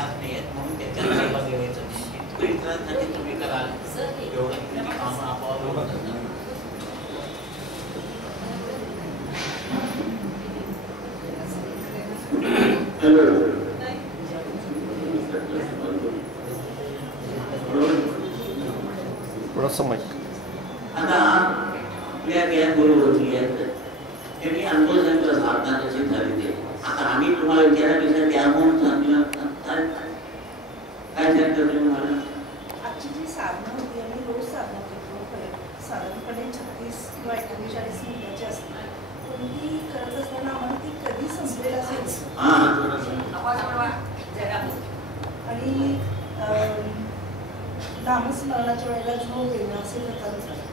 ज्ञात नाही आहेत म्हणून त्याच्यात सेवा द्यायचं इतकं इतरांसाठी तुम्ही कराल एवढं तुम्ही कामं आपोआप होत असतात. आता आपल्या ज्ञान गुरु होती त्यांनी अनुभव सांगितलं साधना कशी झाली ते. आता आम्ही तुम्हाला विचारापेक्षा त्या म्हणून सांगितलं काय सांगतो तुम्ही मला. आजची जी साधना होती आम्ही रोज साधना करतो साधारणपणे 36 किंवा 39 मिनिटाची असते पण ती करत असताना आम्हाला ती कधी संपलेलं असेल आणि नामस्मरणाच्या वेळेला झोप येणं असेल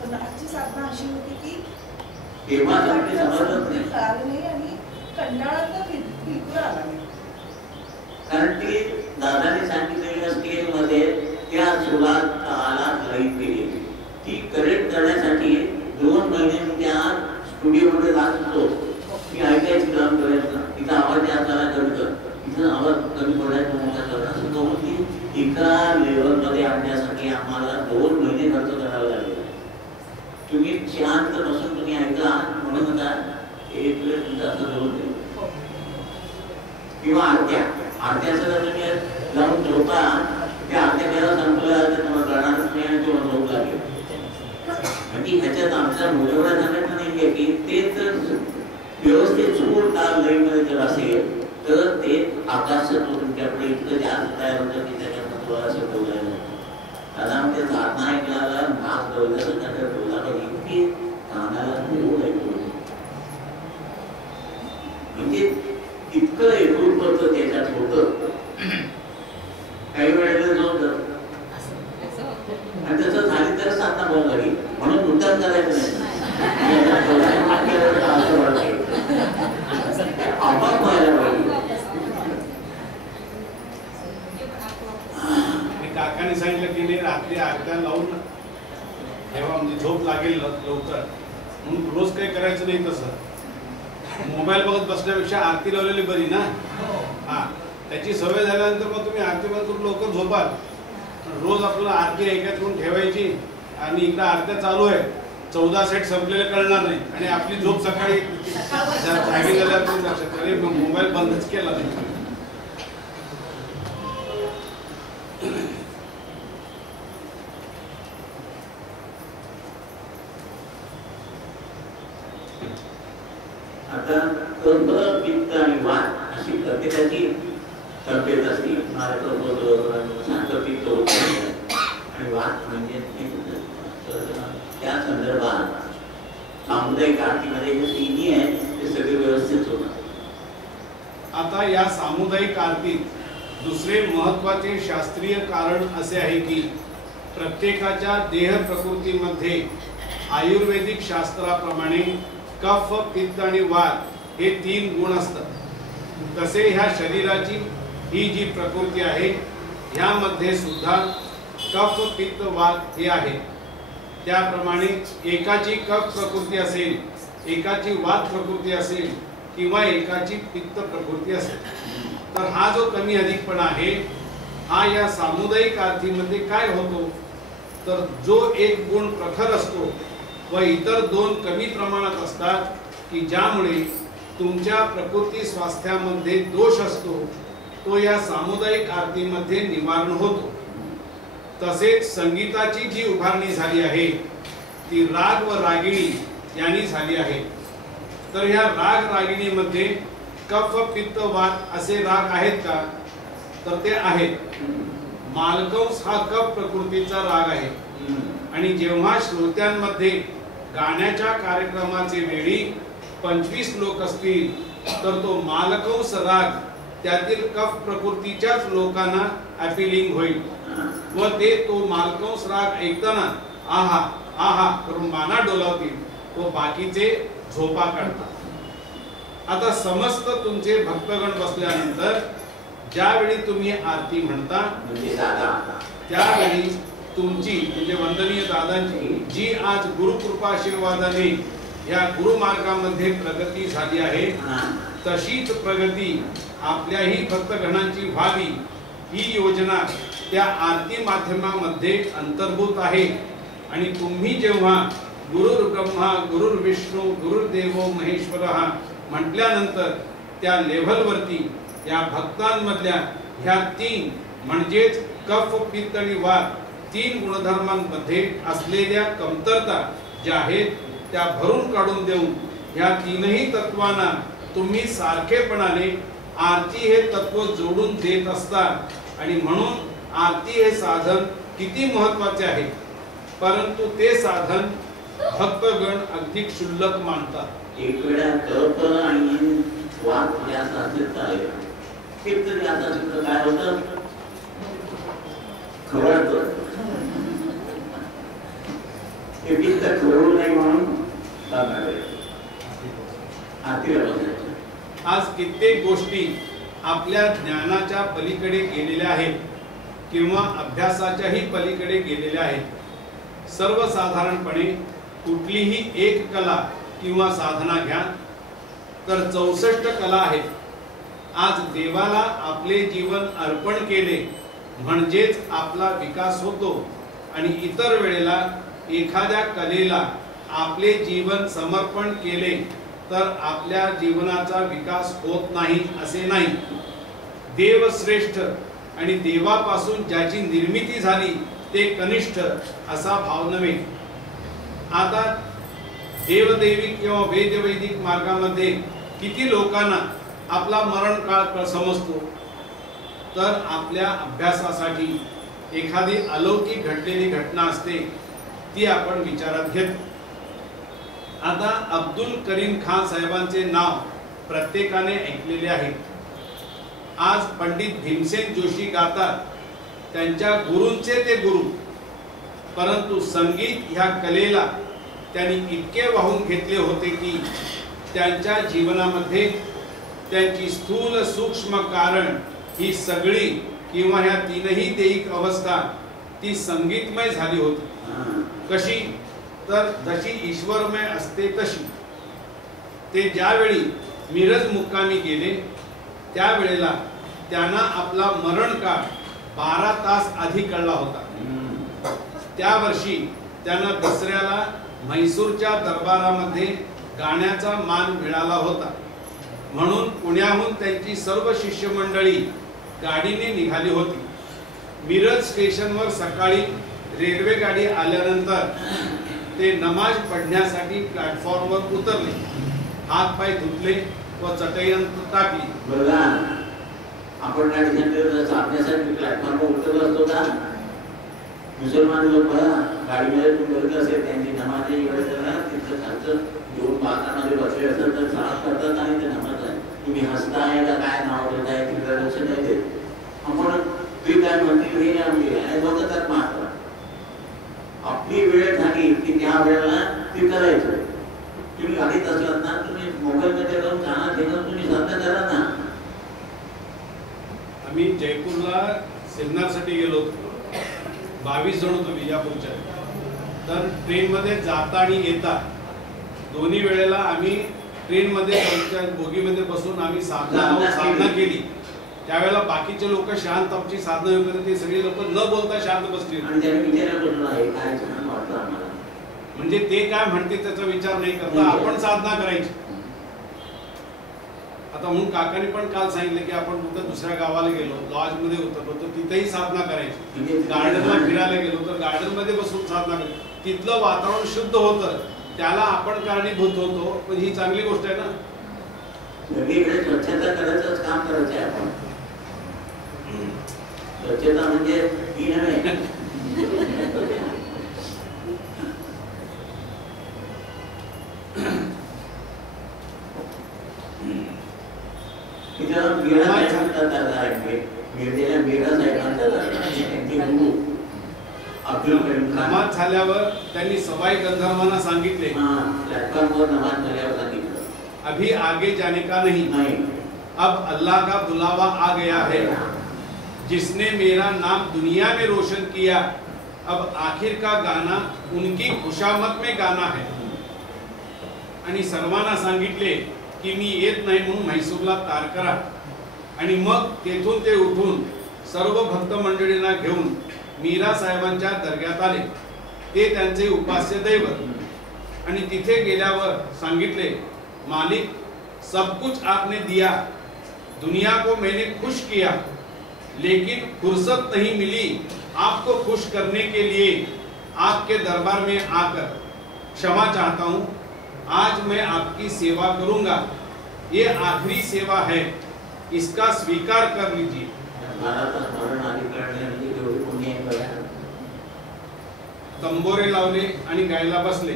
पण आजची साधना अशी होती की कळालं नाही आणि कंटाळा तर बिलकुल आला नाही. कारण ती दादाने सांगितलेल्या स्केलमध्ये त्या सुरात तालात लई केली ती करेक्ट करण्यासाठी 2 महिने मी त्या स्टुडिओमध्ये जात होतो. मी ऐकायची काम करायचं तिथं आवाज यायला कमी तिथं आवाज कमी पडायचा मोठा करत असं करून ती एका लेवलमध्ये आणण्यासाठी आम्हाला 2 महिने खर्च करावा लागेल. तुम्ही शांत बसून तुम्ही ऐका म्हणून होता एक वेळ तुमचा असं जवळ किंवा आरत्याचं जर तुम्ही जाऊन झोपा त्या आरत्या वेळेला संपल्या तर तुम्हाला कळणारच नाही आणि किंवा झोप लागेल. म्हणजे ह्याच्यात आमचा एवढा सांगायचं नाही आहे की ते जर व्यवस्थित सूर ताल लईमध्ये जर असेल तर ते आकाशत्व तुमच्याकडे इतकं जास्त तयार होतं की त्याच्यातनं थोडासा बोलायला आता आमच्या साधना ऐकल्याला नाक दवल्याचं त्याच्या डोला कधी इतकी कानाला मिळून ऐकून म्हणजे इतकं एकूण करतं त्याच्यात होतं काही वेळेला नव्हतं आणि तसं झाली तर साधना भाऊ लागेल म्हणून मुद्दाम करायचं नाही आपाप व्हायला पाहिजे. काकाने सांगितलं की नाही रात्री आरत्या लावून तेव्हा म्हणजे झोप लागेल लवकर म्हणून रोज काही करायचं नाही. तसं मोबाईल बघत बसण्यापेक्षा आरती लावलेली बरी ना. हा त्याची सवय झाल्यानंतर मग तुम्ही आरती बघून लवकर झोपाल. रोज आपल्याला आरती ऐकायची म्हणून ठेवायची आणि इकडे आरत्या चालू आहे 14 सेट संपलेले कळणार नाही आणि आपली झोप सकाळी जागी झाल्यावर लक्षात आले मोबाईल बंदच केला नाही. आता कर्म पित्त आणि वात अशी प्रत्येकाची तब्येत असते. मार्ग होतो शांत पित्त होत आणि वात म्हणजे त्या संदर्भात सामुदायिक आरतीमध्ये जे तिन्ही आहेत ते सगळे व्यवस्थित होतात. आता या सामुदायिक आरतीत दुसरे महत्त्वाचे शास्त्रीय कारण असे आहे की प्रत्येकाच्या देह प्रकृतीमध्ये आयुर्वेदिक शास्त्राप्रमाणे कफ पित्त आणि वात हे 3 गुण असतात. तसे ह्या शरीराची ही जी प्रकृती आहे ह्यामध्ये सुद्धा कफ पित्त वात हे आहे. त्याप्रमाणे एकाची कफ प्रकृती असेल एकाची वात प्रकृती असेल किंवा एकाची पित्त प्रकृती असेल तर हा जो कमी अधिकपणा आहे हा या सामुदायिक आरतीमध्ये काय होतो तर जो एक गुण प्रखर असतो व इतर 2 कमी प्रमाणात असतात की ज्यामुळे तुमच्या प्रकृती स्वास्थ्यामध्ये दोष असतो तो या सामुदायिक आरतीमध्ये निवारण होतो. तसेच संगीताची जी उभारणी झाली आहे ती राग व रागिणी यांनी झाली आहे. तर ह्या राग रागिणीमध्ये कफ पित्त वात असे राग आहेत का तर ते आहेत. मालकंस हा कफ प्रकृतीचा राग आहे आणि जेव्हा श्रोत्यांमध्ये गाण्याच्या कार्यक्रमाचे वेळी 25 लोक असतील तर तो मालकंस राग त्यातील कफ प्रकृतीच्याच लोकांना अपीलिंग होईल व ते तो मालकंस राग ऐकताना आहा आहा करून माना डोलावतील व बाकीचे झोपा काढतात. आता समस्त तुमचे भक्तगण बसल्यानंतर ज्यावेळी तुम्ही आरती म्हणता त्यावेळी तुमची म्हणजे वंदनीय दादांची जी आज गुरुकृपा आशीर्वादाने या गुरुमार्गामध्ये प्रगती झाली आहे तशीच प्रगती आपल्याही भक्तगणांची व्हावी ही योजना त्या आरती माध्यमामध्ये अंतर्भूत आहे आणि तुम्ही जेव्हा गुरुर्ब्रह्मा गुरुर्विष्णू गुरुर्देवो महेश्वरः म्हटल्यानंतर त्या लेव्हलवरती या भक्तांमधल्या ह्या 3 म्हणजेच कफ पित्त आणि वात 3 गुणधर्मांमध्ये असलेल्या कमतरता ज्या आहेत त्या भरून काढून देऊन ह्या 3ही तत्वांना तुम्ही सारखेपणाने आरती हे तत्व जोडून देत असतात आणि म्हणून आरती हे साधन किती महत्त्वाचे आहे, परंतु ते साधन भक्तगण अगदी क्षुल्लक मानतात। एक वेळा कप आणि वात या साधनेत आहे पित्त याचा चित्र काय होतं खवळतं ते पित्त खवळू नाही म्हणून आज कित्येक गोष्टी आपल्या ज्ञानाच्या पलीकडे गेलेल्या आहेत किंवा अभ्यासाच्याही पलीकडे गेलेल्या आहेत। सर्वसाधारणपणे कुठलीही एक कला किंवा साधना घ्या तर 64 कला आहेत। आज देवाला आपले जीवन अर्पण केले म्हणजेच आपला विकास होतो आणि इतर वेळेला एखाद्या कलेला आपले जीवन समर्पण केले तर आपल्या जीवनाचा विकास होत नाही असे नाही। देव श्रेष्ठ आणि देवापासून ज्याची निर्मिती झाली ते कनिष्ठ असा भाव नव्हे। आता देवदैविक किंवा वेदवैदिक मार्गामध्ये किती लोकांना आपला मरण काळ समजतो, तर आपल्या अभ्यासासाठी एखादी अलौकिक घडलेली घटना असते ती आपण विचारात घेतो। आता अब्दुल करीम खान साहेबांचे नाव प्रत्येकाने ऐकलेले आहे। आज पंडित भीमसेन जोशी गातात, त्यांच्या गुरूंचे ते गुरु, परंतु संगीत ह्या कलेला त्यांनी इतके वाहून घेतले होते की त्यांच्या जीवनामध्ये त्यांची स्थूल सूक्ष्म कारण ही सगळी किंवा ह्या 3ही देहिक अवस्था ती संगीतमय झाली होती। कशी तर जशी ईश्वरमय असते तशी। ते ज्यावेळी मिरज मुक्कामी गेले त्यावेळेला त्यांना आपला मरण काळ 12 तास आधी कळला होता। त्या वर्षी त्यांना दसऱ्याला म्हैसूरच्या दरबारामध्ये गाण्याचा मान मिळाला होता, म्हणून पुण्याहून त्यांची सर्व शिष्यमंडळी गाडीने निघाली होती। मिरज स्टेशनवर सकाळी रेल्वे गाडी आल्यानंतर ते नमाज पढण्यासाठी प्लॅटफॉर्मवर उतरले, हात पाय धुतले व चटईंत टाकली। बघा आपण गाडी चालण्यासाठी प्लॅटफॉर्मवर उतरलो असतो का? मुसलमान लोक गाडीमध्ये बघत असेल त्यांची नमाज तिथं खालचं दोन बाकामध्ये बसले असतात तर साफ करतात आणि ते नमाज आहे। तुम्ही हसताय का काय नाव देत आहे तिकडे लक्ष नाही देत। आपण तुम्ही काय म्हणते हे आणि बघतात मात्र आपली वेळ झाली की त्या वेळेला ती करायचं। तुम्ही गाडीत असलात ना तुम्ही मोबाईलमध्ये जाऊन कानात घेऊन तुम्ही साधना करा ना। आम्ही जयपूरला सेमिनारसाठी गेलो होतो, 22 जण होतो विजापूरच्या। तर ट्रेनमध्ये जाता आणि येता दोन्ही वेळेला आम्ही ट्रेनमध्ये बोगीमध्ये बसून आम्ही साधना केली। त्यावेळेला बाकीचे लोक शांत आमची साधना वगैरे ते सगळे लोक न बोलता शांत बसले म्हणजे ते काय म्हणते त्याचा विचार नाही करता आपण साधना करायची। आता म्हणून काकांनी पण काल सांगितलं की आपण कुठं दुसऱ्या गावाला गेलो, लॉज मध्ये उतरलो तर तिथेही साधना करायची। गार्डनला फिरायला गेलो तर गार्डन मध्ये बसून साधना करायची। तिथलं वातावरण शुद्ध होतं, त्याला आपण कारणीभूत होतो, पण ही चांगली गोष्ट आहे ना। सगळीकडे स्वच्छता करायचंच काम करायचं आहे आपण। स्वच्छता म्हणजे ही नव्हे नमाज झाल्यावर त्यांनी सवाई गंधर्वांना सांगितले, अभी आगे जाने का नहीं, अब अल्लाह का बुलावा आ गया है। जिसने मेरा नाम दुनिया में रोशन किया, अब आखिर का गाना उनकी खुशामत में गाना है। आणि सर्वांना सांगितले की मी येत नाही म्हणून म्हैसूरला तार करा। आणि मग तेथून ते उठून सर्व भक्त मंडळींना घेऊन मीरा साहेबांच्या दर्ग्यात आले. ते त्यांचे उपास्य दैवत. आणि तिथे गेल्यावर सांगितले, मालिक, सब कुछ आपने दिया, दुनिया को मैंने खुश किया, लेकिन फुर्सत नहीं मिली आपको खुश करने के लिए. आपके दरबार में आकर क्षमा चाहता हूँ. आज मैं आपकी सेवा करूंगा. ये आखिरी सेवा है, इसका स्वीकार कर लीजिए. तंबोरे लावले आणि गायला बसले.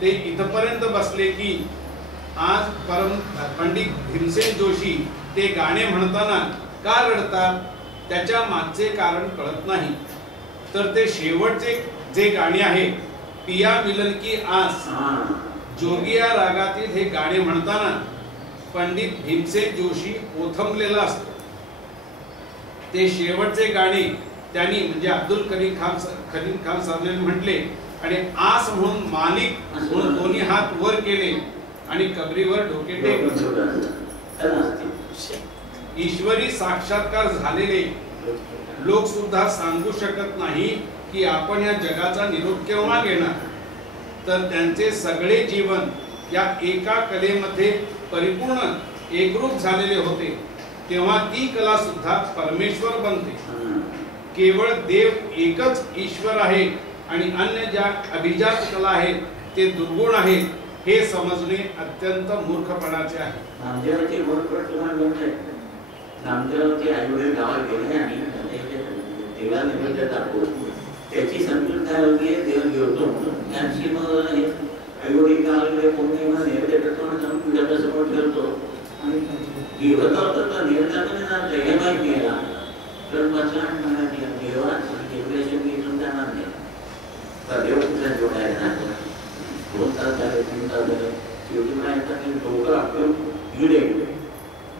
ते इथपर्यंत बसले की आज पंडित भीमसेन जोशी ते गाणे म्हणताना का रडतात त्याच्या मागचे कारण कळत नाही. तर ते शेवटचे जे गाणे आहे, पिया मिलन की आस, जोगिया रागातील हे गाणे म्हणताना पंडित भीमसेन जोशी ओथंबलेला असतो. ते शेवटचे गाणे त्यांनी म्हणजे अब्दुल करीम खान साहेबांनी म्हटले आणि आस म्हणून मालिक म्हणून दोन्ही हात वर केले आणि कबरीवर डोके टेकले. ईश्वरी साक्षात्कार झालेले लोक सुद्धा सांगू शकत नाही की आपण या जगाचा निरोप केव्हा घेणार. तर त्यांचे सगळे जीवन या एका कलेमध्ये परिपूर्ण एकरूप झालेले होते. तेव्हा ती कला सुद्धा परमेश्वर बनते. केवळ देव एकच ईश्वर आहे आणि अन्य ज्या अभिजात कला आहेत ते दुर्गुण आहेत हे समजणे अत्यंत मूर्खपणाचे आहे. नामदेवाचे गोडपट तुम्हाला म्हणताय. नामदेवाचे आईवडील गावात गेले आणि देवाला नैवेद्य दाखवतो. त्याची समजून काय होती, देव घेतो त्यांची मग आईवडील गावाला गेले, कोणी मग नैवेद्य करतो आणि जाऊन पिढ्याच्या समोर ठेवतो आणि घेवत होतं तर नैवेद्यामध्ये ना हे माहिती गेला तर बसला आणि म्हणाला देवा घेतल्याशिवाय मी इथून जाणार नाही. तर देव कुठल्या जोडायला ना 2 तास झाले, 3 तास झाले, शेवटी म्हणायचं डोकं आपलं गिडे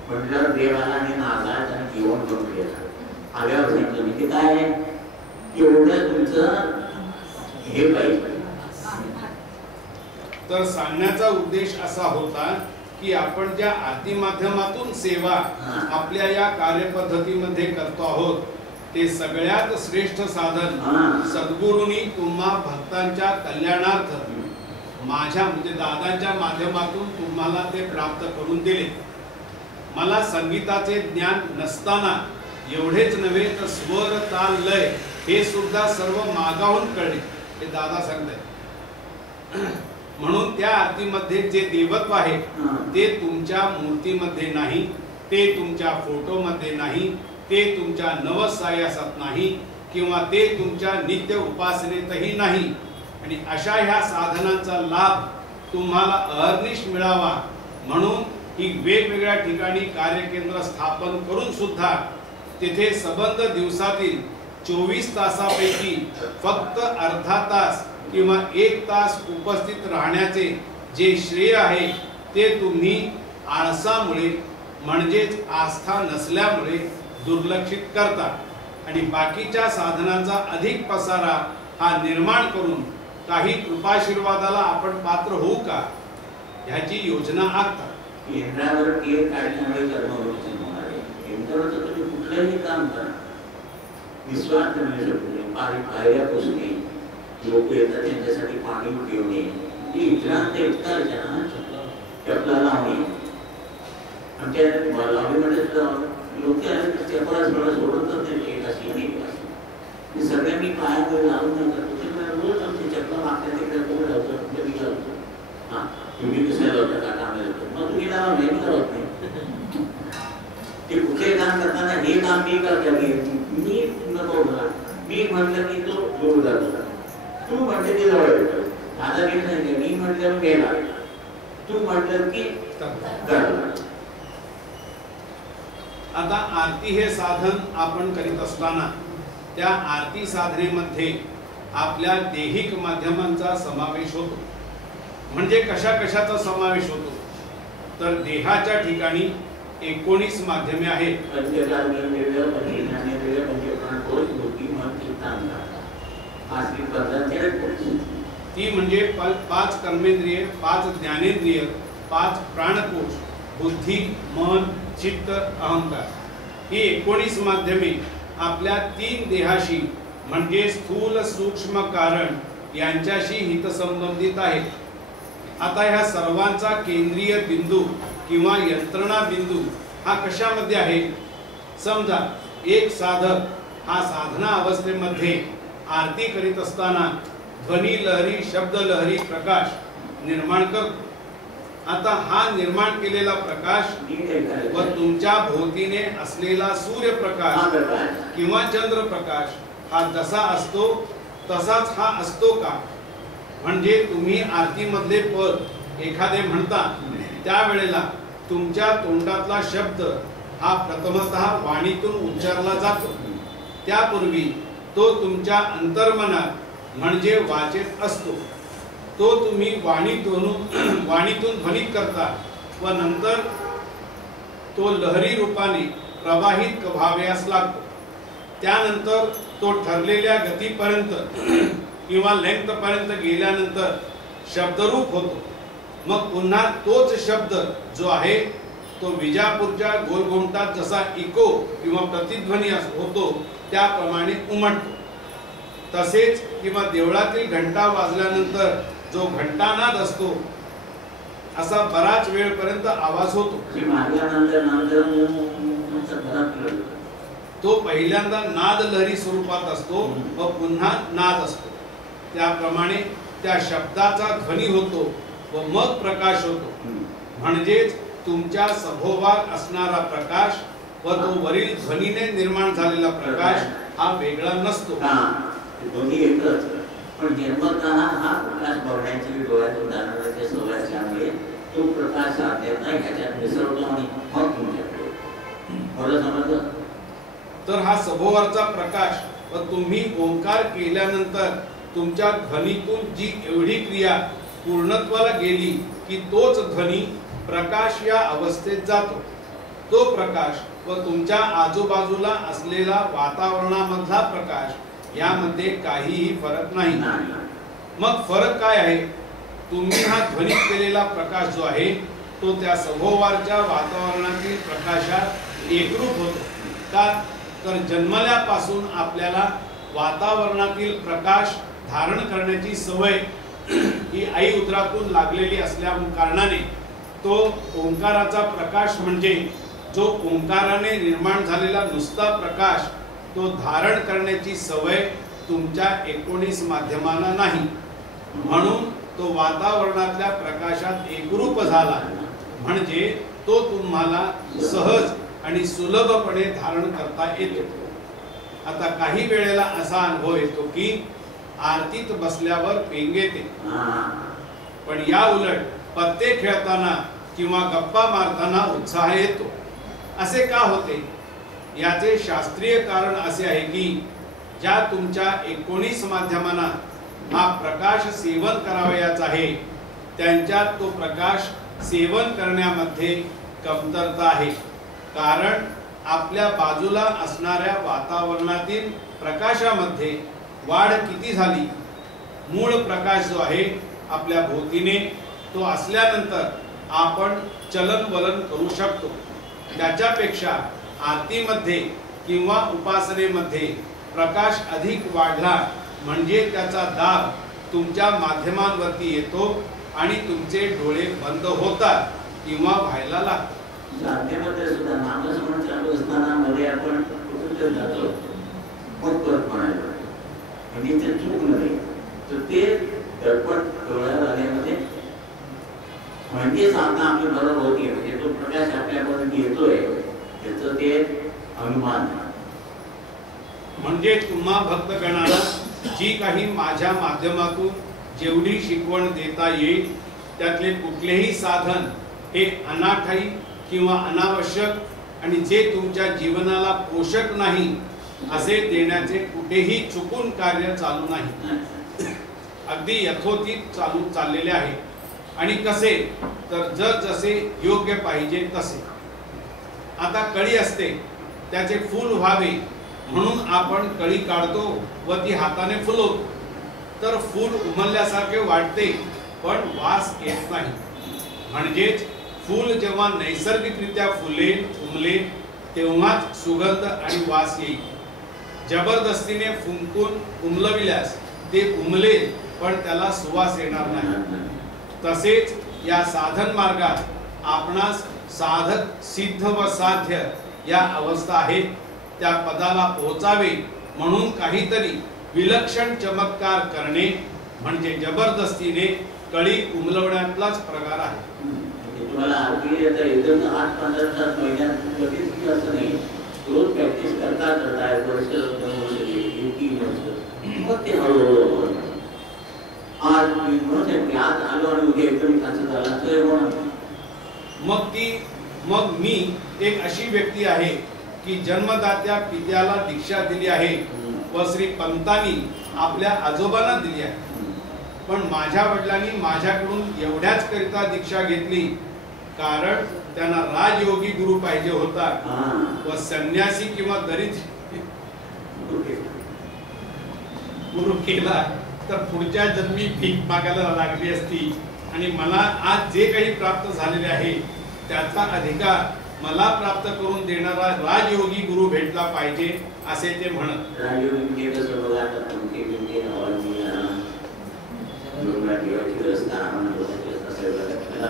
म्हटलं देवाला आणि नागात आणि जेवण करून घ्यायचं. आल्यावर सांगितलं मी ते काय एवढं तुमचं हे पाहिजे. तर सांगण्याचा उद्देश असा होता की आपण ज्या आरती माध्यमातून सेवा आपल्या या कार्यपद्धतीमध्ये करतो आहोत ते सगळ्यात श्रेष्ठ साधन सद्गुरूंनी तुम्हा भक्तांच्या कल्याणार्थ माझ्या म्हणजे दादांच्या माध्यमातून तुम्हाला ते प्राप्त करून दिले. मला संगीताचे ज्ञान नसताना एवढेच नव्हे तर स्वर ताल लय हे सुद्धा सर्व मागाहून कळले हे दादा सांगतायत. म्हणून त्या आरतीमध्ये जे देवत्व आहे ते तुमच्या मूर्तीमध्ये नाही, ते तुमच्या फोटोमध्ये नाही, ते तुमच्या नवसायासात नाही किंवा ते तुमच्या नित्य उपासनेतही नाही. आणि अशा ह्या साधनांचा लाभ तुम्हाला अहर्निश मिळावा म्हणून ही वेगवेगळ्या ठिकाणी कार्यकेंद्र स्थापन करून सुद्धा तिथे सबंध दिवसातील 24 तासापैकी फक्त अर्धा तास किंवा 1 तास उपस्थित राहण्याचे जे श्रेय आहे ते तुम्ही आळसामुळे म्हणजेच आस्था नसल्यामुळे दुर्लक्षित करता आणि बाकीच्या साधनांचा अधिक पसारा हा निर्माण करून काही कृपाशीर्वादाला आपण पात्र होऊ का ह्याची योजना आखता. केंद्रावर केर काढण्यामुळे कर्मवृत्ती होणार आहे. केंद्रावर तुम्ही कुठलंही काम करा निस्वार्थ मिळू शकतो. पायऱ्या पुसणे, लोक येतात त्यांच्यासाठी पाणी ठेवणे, इतरांत इतकाच्या चपला लावणे. आमच्या लावणीमध्ये लोक चपला सोडतच नाही. एक अशी आणि एक अशी सगळ्यांनी पायामध्ये लावून नाही करतो. रोज आमची चपला मागच्या तिकडे कोण लावतो कधी लावतो. हां तुम्ही दुसऱ्या लावता का काम लावतो मग तुम्ही लावा नाही करत नाही. ते कुठे काम करताना हे काम मी करता मी नको मला मी म्हटलं की तो जोर जातो. तू म्हटलं की जवळ येतो. आता मी सांगितलं मी म्हटलं गेला तू म्हटलं की करला. आता आरती हे साधन आपण करीत असताना त्या आरती साधनेमध्ये आपल्या देहिक माध्यमांचा समावेश होतो. म्हणजे कशा कशाचा समावेश होतो तर देहाच्या ठिकाणी 19 माध्यमे आहेत. ती म्हणजे 5 कर्मेंद्रिय, 5 ज्ञानेंद्रिय, 5 प्राणकोश, बुद्धी, मन, चित्त, अहंकार ही 19 माध्यमे आपल्या 3 देहाशी म्हणजे स्थूल सूक्ष्म कारण यांच्याशी हितसंबंधित आहेत. आता ह्या सर्वांचा केंद्रीय बिंदू किंवा यंत्रणा बिंदू हा कशामध्ये आहे? समजा एक साधक हा साधना अवस्थेमध्ये आरती करीत असताना ध्वनी लहरी, शब्द लहरी, प्रकाश निर्माण करतो. आता हा निर्माण केलेला प्रकाश व तुमच्या भोवतीने असलेला सूर्यप्रकाश किंवा चंद्रप्रकाश हा जसा असतो तसाच हा असतो का? म्हणजे तुम्ही आरतीमधले पद एखादे म्हणता त्यावेळेला तुमच्या तोंडातला शब्द हा प्रथमतः वाणीतून उच्चारला जातो. त्यापूर्वी तो तुमच्या अंतर्मनात म्हणजे वाचेत असतो. तो तुम्ही वाणीतून ध्वनित करता व नंतर तो लहरी रूपाने प्रवाहित व्हावयास लागतो. त्यानंतर तो ठरलेल्या गतीपर्यंत किंवा लेंथ पर्यंत गेल्यानंतर शब्दरूप होतो. मग पुन्हा तोच शब्द जो आहे तो विजापूरच्या गोलघुमटात जसा इको किंवा प्रतिध्वनी होतो त्याप्रमाणे उमटतो. तसेच किंवा देवळातील घंटा वाजल्यानंतर जो घंटानाद असतो असा बराच वेळपर्यंत आवाज होतो. तो पहिल्यांदा नाद लहरी स्वरूपात असतो व पुन्हा नाद असतो. त्याप्रमाणे त्या शब्दाचा ध्वनी होतो व मग प्रकाश होतो. म्हणजेच तुमच्या सभोवार असणारा प्रकाश व तो वरील ध्वनीने निर्माण झालेला प्रकाश हा वेगळा नसतो. दोन्ही एकच, पण जन्मतः हा प्रकाश बघण्याची डोळ्यातून जाणाऱ्याच्या सवय असल्यामुळे तो प्रकाश त्यातला ह्याच्यात मिसळतो आणि मग तुमच्याकडे बरं समजलं. तर हा सभोवारचा प्रकाश व तुम्ही ओंकार केल्यानंतर तुमच्या ध्वनीतून जी एवढी क्रिया पूर्णत्वाला गेली की तोच ध्वनी प्रकाश या अवस्थेत जातो. तो प्रकाश व तुमच्या आजूबाजूला असलेला वातावरणामधला प्रकाश यामध्ये काहीही फरक नाही. मग फरक काय आहे? तुम्ही हा ध्वनित केलेला प्रकाश जो आहे तो त्या सभोवारच्या वातावरणातील प्रकाशात एकरूप होतो. का तर जन्मल्यापासून आपल्याला वातावरणातील प्रकाश धारण करण्याची सवय ही आई उदरातून लागलेली असल्या कारणाने तो ओंकाराचा प्रकाश म्हणजे जो ओंकाराने निर्माण झालेला नुसता प्रकाश तो धारण करण्याची सवय तुमच्या 19 माध्यमांना नाही. म्हणून तो वातावरणातल्या प्रकाशात एकरूप झाला म्हणजे तो तुम्हाला सहज आणि सुलभपणे धारण करता येतो. आता काही वेळेला असा अनुभव येतो की आरतीत बसल्यावर पेंग येते, पण या उलट पत्ते खेळताना किंवा गप्पा मारताना उत्साह येतो. असे का होते? याचे शास्त्रीय कारण असे आहे की ज्या तुमच्या 19 माध्यमांना हा प्रकाश सेवन करावयाचा आहे त्यांच्यात तो प्रकाश सेवन करण्यामध्ये कमतरता आहे. कारण आपल्या बाजूला असणाऱ्या वातावरणातील प्रकाशामध्ये वाढ किती झाली, मूळ प्रकाश जो आहे आपल्या भोवतीने तो असल्यानंतर आपण चलन वलन करू शकतो. त्याच्यापेक्षा आरतीमध्ये किंवा उपासनेमध्ये प्रकाश अधिक वाढला म्हणजे त्याचा दाब तुमच्या माध्यमांवरती येतो आणि तुमचे डोळे बंद होतात किंवा व्हायला लागतात. साधनेमध्ये सुद्धा नामस्मरण चालू असताना मध्ये आपण कुठून जातो मग परत म्हणायला म्हणजे ते चूक नव्हे. तर ते दडपण डोळ्यात आल्यामध्ये म्हणजे साधना आपली बरोबर होती म्हणजे तो प्रकाश आपल्यापर्यंत येतोय त्याचं ते अनुमान. म्हणजे तुम्हा भक्तगणाला जी काही माझ्या माध्यमातून जेवढी शिकवण देता येईल त्यातले कुठलेही साधन हे अनाठाई किंवा अनावश्यक आणि जे तुमच्या जीवनाला पोषक नाही असे देण्याचे कुठेही चुकून कार्य चालू नाही. अगदी यथोचित चाललेले आहे. आणि कसे तर जसे योग्य पाहिजे तसे. आता कळी असते त्याचे फूल व्हावे म्हणून आपण कळी काढतो व ती हाताने फुलवतो तर फूल उमलल्यासारखे वाटते पण वास येत नाही. म्हणजेच फूल जेव्हा नैसर्गिकरित्या फुलेल उमलेल तेव्हाच सुगंध आणि वास येईल. जबरदस्तीने फुंकून उमलविल्यास ते उमलेल, पण त्याला सुवास येणार नाही. तसेच या साधन मार्गात आपणास साधक सिद्ध व साध्य या अवस्था आहेत. त्या पदाला पोहोचावे म्हणून काहीतरी विलक्षण चमत्कार करणे म्हणजे जबरदस्तीने कळी उमलवण्यातलाच प्रकार आहे. तुम्हाला आरती आता एकदम 8-15 तास महिन्यात कधीच असं नाही. रोज प्रॅक्टिस करता एक वर्ष 2 वर्ष 3 वर्ष मग ते हळूहळू आज म्हणून आज आलो आणि उद्या एकदम असं झालं तर मग मी एक अशी व्यक्ती आहे की जन्मदात्या पित्याला दीक्षा दिली आहे व श्री पंतांनी आपल्या आजोबांना दिली आहे. पण माझ्या वडिलांनी माझ्याकडून एवढ्याच करिता दीक्षा घेतली कारण त्यांना राजयोगी गुरु पाहिजे होता व संन्यासी किंवा दरिद्र गुरु केला तर पुढच्या जन्मी भीक मागायला लागली असती आणि मला आज जे काही प्राप्त झालेले आहे त्याचा अधिकार मला प्राप्त करून देणारा राजयोगी गुरु भेटला पाहिजे असे ते म्हणत. राजयोगी कसं बघा आता तुमची बिंदी हवालमी लोकला देवाची व्यवस्था असं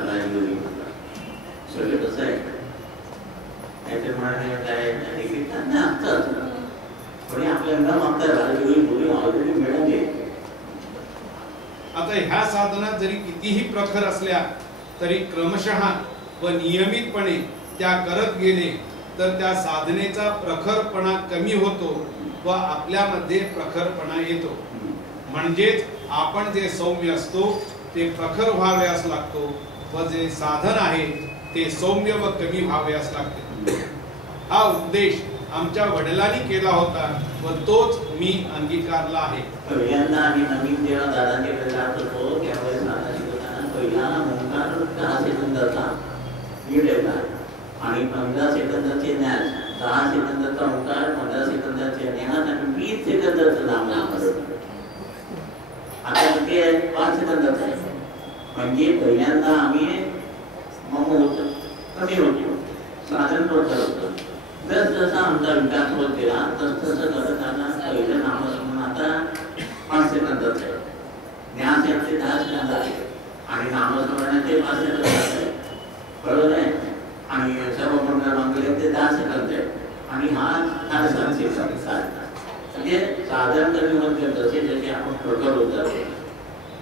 राजयोगी सगळं कसं आहे नाहीतर म्हणाले काय असतात पण आपल्याला मागता राजयोगी गुरु ऑलरेडी मिळाले. आता ह्या साधना जरी कितीही प्रखर असल्या तरी क्रमशः व नियमितपणे त्या करत गेले तर त्या साधनेचा प्रखरपणा कमी होतो व आपल्यामध्ये प्रखरपणा येतो. म्हणजेच आपण जे सौम्य असतो ते प्रखर व्हावयास लागतो व जे साधन आहे ते सौम्य व कमी व्हावयास लागते. हा उपदेश आमच्या वडिलांनी केला होता व तोच मी अंगीकारला आहे. पहिल्यांदा आम्ही नवीन जेव्हा दादांकडे जात होतो त्यावेळेस दादा शिकवताना पहिला ओंकार 10 सेकंदाचा लीड येतात आणि 15 सेकंदाचे ज्ञान, 10 सेकंदाचा ओंकार, 15 सेकंदाचे ज्ञान आणि 20 सेकंदाचं नाम करतो. आता ते 5 सेकंदाचं आहे. म्हणजे पहिल्यांदा आम्ही मम होतो कमी होतो साधन प्रकार होतं. जसं आमचा विकास होत गेला तसं करत आता पहिलं नामस्मरण आता 5 सेकंदाचं आहे. ज्ञानाचे 10 सेकंदाचे आहे आणि नामस्मरणाचे 5 सेकंदाचे आहे. बरोबर आहे. आणि सर्व मंडळ मागले ते 10 सेकंद आहे आणि हा 7 सेकंद म्हणजे साधन कमी होत गेलं. जसे जसे आपण प्रकट होत जातो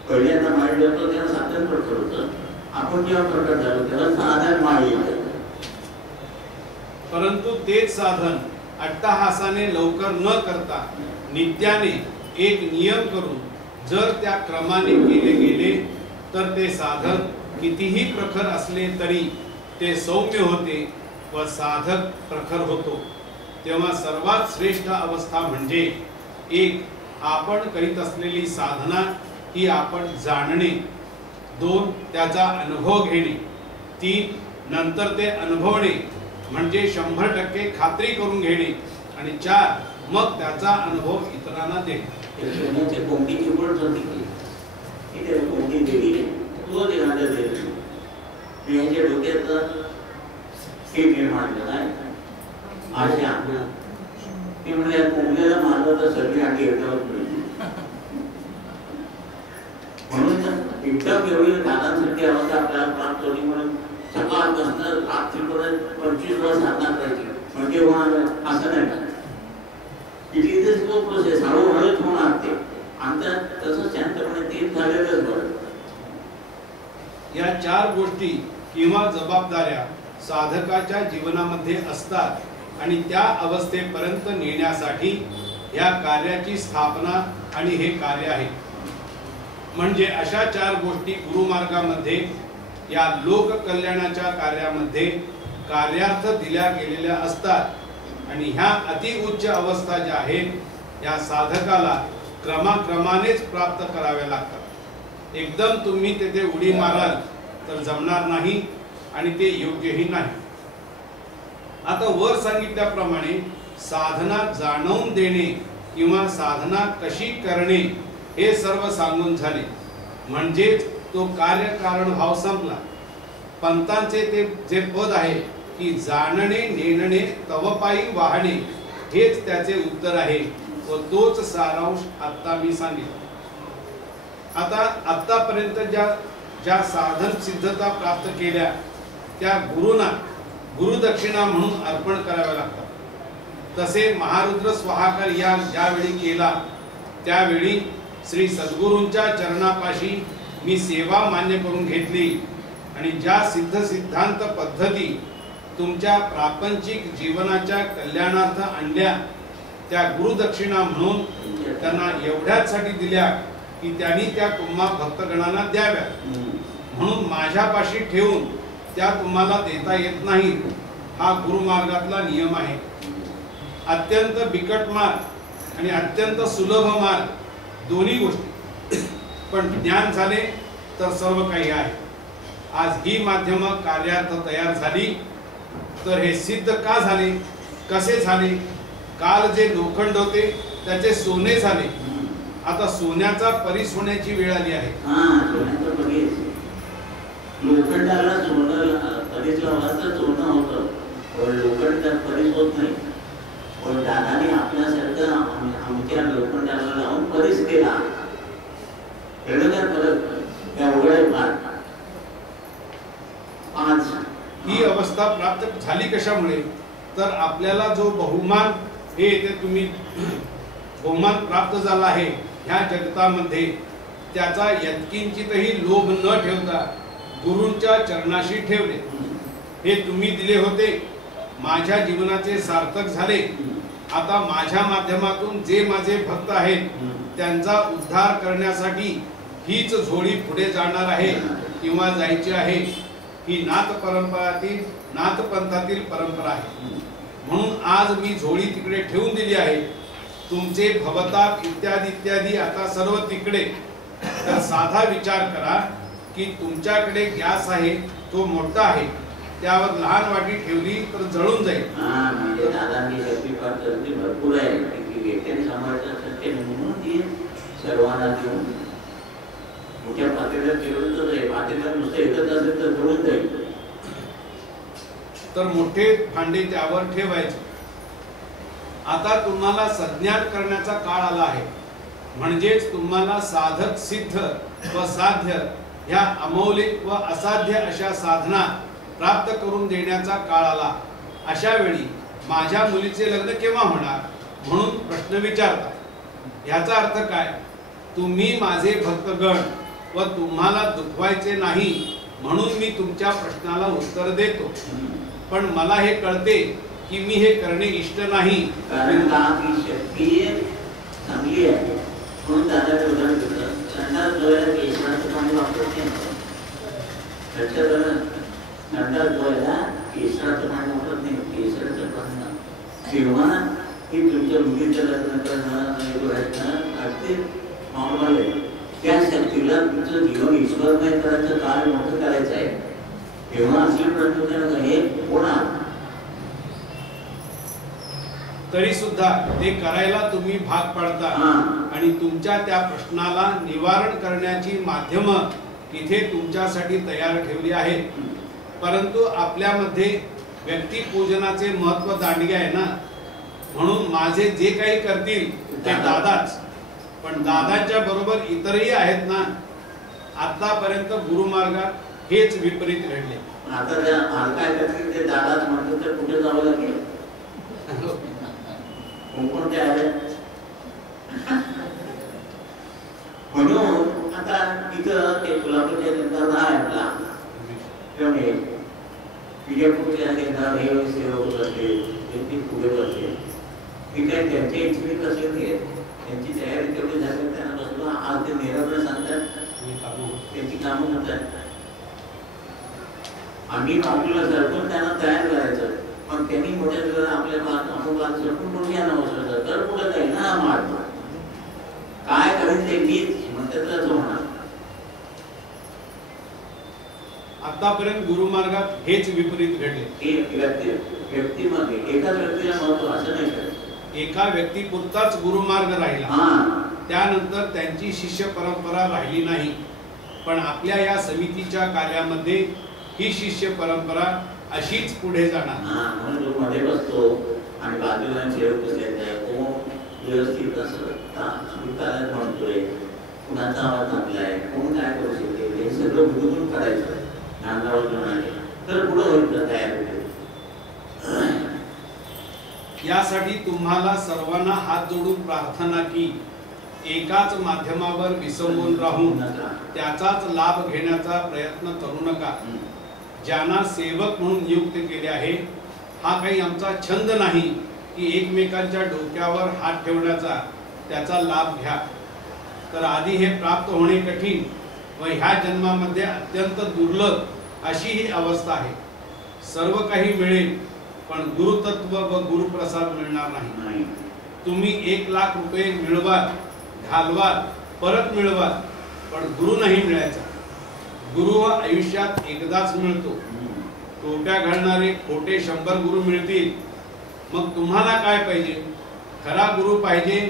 पहिल्यांदा मांडलं होतं तेव्हा साधन प्रकट होतं. आपण जेव्हा प्रकट झालो तेव्हा साधन मांडलं. परंतु तेच साधन अट्टहासाने लवकर न करता नित्याने एक नियम करून जर त्या क्रमाने केले गेले तर ते साधन कितीही प्रखर असले तरी ते सौम्य होते व साधक प्रखर होतो. तेव्हा सर्वात श्रेष्ठ अवस्था म्हणजे एक आपण करीत असलेली साधना ही आपण जाणणे, 2 त्याचा अनुभव घेणे, 3 नंतर ते अनुभवणे म्हणजे 100% खात्री करून घेणे आणि 4 मग त्याचा अनुभव इतरांना देणे. सोन्याच्या कोंबडीची पण होती इथे कोंबडी दिली तो देण्याच्या दिली यांच्या डोक्यात हे निर्माण झालं आशा ते म्हणजे कोंबडीला मारलं तर सगळी आधी एकटावर पडली. म्हणून एकदम एवढी दादांसारखी अवस्था आपल्याला प्राप्त होती म्हणून सकाळपासून रात्रीपर्यंत 25 वर्ष साधना करायची म्हणजे होणार असं नाही. It is the slow process. हळूहळूच होणार ते आणि तसं शांतपणे ते झालेलंच बरं. या 4 गोष्टी किंवा जबाबदाऱ्या साधकाच्या जीवनामध्ये असतात आणि त्या अवस्थेपर्यंत नेण्यासाठी या कार्याची स्थापना आणि हे कार्य आहे. म्हणजे अशा 4 गोष्टी गुरुमार्गामध्ये या लोक कल्याणाच्या कार्यामध्ये कार्यार्थ दिल्या गेलेल्या असतात आणि ह्या अति उच्च अवस्था ज्या आहेत या साधकाला क्रमाक्रमानेच प्राप्त कराव्या लागतात. एकदम तुम्ही तेथे उडी माराल तर जमणार नाही आणि ते योग्यही नाही. आता वर सांगितल्याप्रमाणे साधना जाणवून देणे किंवा साधना कशी करणे हे सर्व सांगून झाले. म्हणजेच तो कार्यकारण भाव संपला. पंतांचे ते जे पद आहे की जाणणे नेणणे तवपायी वाहणे हेच त्याचे उत्तर आहे व तोच सारांश आता मी सांगितला. आता आतापर्यंत ज्या साधन सिद्धता प्राप्त केल्या त्या गुरुना गुरुदक्षिणा म्हणून अर्पण कराव्या लागतात. तसे महारुद्र स्वाहाकार या ज्यावेळी केला त्यावेळी श्री सद्गुरूंच्या चरणापाशी मी सेवा मान्य करून घेतली आणि ज्या सिद्ध सिद्धांत पद्धती तुमच्या प्रापंचिक जीवनाच्या कल्याणार्थ आणल्या त्या गुरुदक्षिणा म्हणून त्यांना एवढ्यासाठी दिल्या की त्यांनी त्या तुम्हा भक्तगणांना द्याव्या. म्हणून माझ्यापाशी ठेवून त्या तुम्हाला देता येत नाही. हा गुरुमार्गातला नियम आहे. अत्यंत बिकट मार्ग आणि अत्यंत सुलभ मार्ग दोन्ही गोष्टी, पण ज्ञान झाले तर सर्व काही आहे. आज ही माध्यम कार्यार्थ तयार झाली तर हे सिद्ध का झाले, कसे झाले? काल जे लोखंड होते त्याचे सोने झाले. आता सोन्याचा परीस होण्याची वेळ आली आहे. लोखंडाला सोनं परीस लावला तर सोनं होतं, पण लोखंड परीस होत नाही. पण दादाने आपल्यासारखं आमच्या लोखंडाला लावून परीस केला. आज ही अवस्था प्राप्त झाली कशामुळे? तर आपल्याला जो बहुमान हे ते तुम्ही बहुमान प्राप्त झाला आहे ह्या जगतामध्ये, त्याचा यत्किंचितही लोभ न ठेवता गुरूंच्या चरणाशी ठेवले. हे तुम्ही दिले होते, माझ्या जीवनाचे सार्थक झाले. आता माझ्या माध्यमातून जे माझे भक्त आहेत त्यांचा उद्धार करण्यासाठी हीच झोळी पुढे जाणार आहे किंवा जायची आहे. ही नाथ परंपरातील नाथपंथातील परंपरा आहे. म्हणून आज मी झोळी तिकडे ठेवून दिली आहे. तुमचे भवताप इत्यादी इत्यादी आता सर्व तिकडे. तर साधा विचार करा की तुमच्याकडे गॅस आहे, तो मोठा आहे, त्यावर लहान वाटी ठेवली तर जळून जाईल. भरपूर आहे सर्वांना देऊन मोठ्या पातळीला ठेवलं तर पातळीला नुसतं एकच असेल तर जळून जाईल. तर मोठे भांडे त्यावर ठेवायचे. आता तुम्हाला संज्ञान करण्याचा काळ आला आहे. म्हणजेच तुम्हाला साधक सिद्ध व साध्य ह्या अमौलिक व असाध्य अशा साधना प्राप्त करून देण्याचा काळ आला. अशा वेळी माझ्या मुलीचे लग्न केव्हा होणार म्हणून प्रश्न विचारतात. याचा अर्थ काय? तुम्ही माझे भक्तगण व तुम्हाला दुखवायचे नाही म्हणून मी तुमच्या प्रश्नाला उत्तर देतो. पण मला हे कळते की मी हे करणे इष्ट नाही. कारण ही शक्ती चांगली आहे म्हणून दादाने उदाहरण दिलं. संडास धुवायला केशराचं पाणी वापरत नाही. संडास धुवायला केशराचं पाणी वापरत नाही. केशराचं पाणी तेव्हा ही तुमच्या मुलीचं लग्न करणं अगदी नॉर्मल आहे. त्या शक्तीला तुमचं जीवन ईश्वरमय करायचं, कार्य मोठं करायचं आहे. तेव्हा अशी प्रश्न हे होणार. तरी सुद्धा ते करायला तुम्ही भाग पडता आणि तुमच्या त्या प्रश्नाला निवारण करण्याची माध्यम इथे तुमच्यासाठी तयार ठेवली आहेत. परंतु आपल्यामध्ये व्यक्तिपूजनाचे महत्व दांडगे आहे ना. म्हणून माझे जे काही करतील ते दादाच, पण दादाच्या बरोबर इतरही आहेत ना. आतापर्यंत गुरुमार्गात हेच विपरीत घडले. आता काय करतील ते दादाच म्हणतात तर कुठे जावं लागेल? कोणते आहे म्हणून आता तिथं ते कोल्हापूरच्या केंद्रात आहे आपला विजयपूरच्या केंद्रात हे सेवक असतील, त्यांची पुढे असतील. ती काय त्यांची एक्सपिरियन्स असेल ते त्यांची तयारी तेवढी झाली. त्यांना बसलो आज ते निरभ्र सांगतात, त्यांची कामं करतात. आम्ही आपल्याला सरकून त्यांना तयार करायचं. पण त्यांनी मोठ्या आपल्या अमुकाला सरकून कोणी यांना बसवायचं तर कुठं जाईल ना मार्ग. काय करेल ते मीच म्हणतात तसं होणार. आतापर्यंत गुरुमार्गात हेच विपरीत घडले. व्यक्तीमध्ये एकाच व्यक्तीला महत्व असं नाही करत. एका व्यक्तीपुरताच गुरुमार्ग राहिला. त्यानंतर त्यांची शिष्य परंपरा राहिली नाही. पण आपल्या या समितीच्या कार्यामध्ये ही शिष्य परंपरा अशीच पुढे जाणार. म्हणून मध्ये बसतो आणि बाजूला सेवक बसलेले आहे, कोण व्यवस्थित असं स्वीकारत म्हणतोय, कुणाचा आवाज थांबलाय, कोण काय करू शकते, हे सगळं बुजवून काढायचं अंगावर म्हणाले तर पुढं होईल तयार होते. यासाठी तुम्हाला सर्वांना हात जोडून प्रार्थना की एकाच माध्यमावर विसंबून राहून त्याचाच लाभ घेण्याचा प्रयत्न करू नका. ज्यांना सेवक म्हणून नियुक्त केले आहे, हा काही आमचा छंद नाही की एकमेकांच्या डोक्यावर हात ठेवण्याचा त्याचा लाभ घ्या. तर आधी हे प्राप्त होणे कठीण व ह्या जन्मामध्ये अत्यंत दुर्लभ अशी ही अवस्था आहे. सर्व काही मिळेल पण गुरुतत्व व गुरुप्रसाद मिळणार नाही. तुम्ही 1,00,000 रुपये मिळवाल, घालवाल, परत मिळवाल, पण गुरु नाही मिळायचा. गुरु हा आयुष्यात एकदाच मिळतो. टोप्या घालणारे खोटे 100 गुरु मिळतील. मग तुम्हाला काय पाहिजे? खरा गुरु पाहिजे.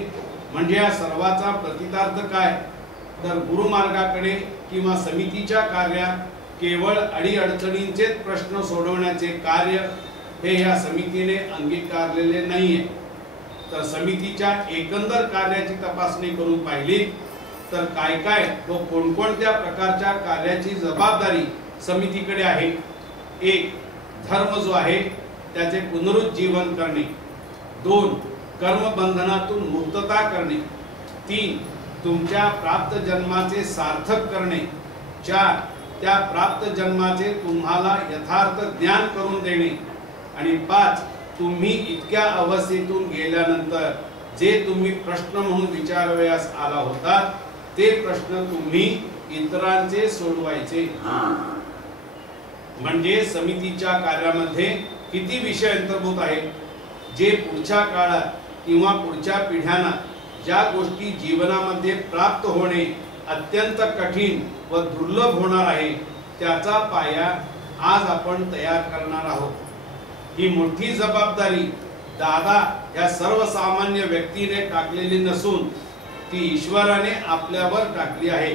म्हणजे या सर्वाचा प्रतितार्थ काय? तर गुरुमार्गाकडे किंवा समितीच्या कार्यात केवळ अडीअडचणींचेच प्रश्न सोडवण्याचे कार्य हे या समितीने अंगीकारलेले नाहीये. तर समितीच्या एकंदर कार्याची तपासणी करून पाहिली तर काय काय व कोणकोणत्या प्रकारच्या कार्याची जबाबदारी समितीकडे आहे. 1. धर्म जो आहे त्याचे पुनरुज्जीवन करणे. 2. कर्मबंधनातून मुक्तता करणे. 3. तुमच्या प्राप्त जन्माचे सार्थक करणे. 4. त्या प्राप्त जन्माचे तुम्हाला यथार्थ ज्ञान करून देणे. आणि 5. तुम्ही इतक्या अवस्थेतून गेल्यानंतर जे तुम्ही प्रश्न म्हणून विचारावयास आला होता ते प्रश्न तुम्ही इतरांचे सोडवायचे. म्हणजे समितीच्या कार्यामध्ये किती विषय अंतर्भूत आहेत, जे पुढच्या काळात किंवा पुढच्या पिढ्यांना ज्या गोष्टी जीवनामध्ये प्राप्त होणे अत्यंत कठीण व दुर्लभ होणार आहे त्याचा पाया आज आपण तयार करणार आहोत. ही मोठी जबाबदारी दादा या सर्वसामान्य व्यक्तीने टाकलेली नसून ती ईश्वराने आपल्यावर टाकली आहे.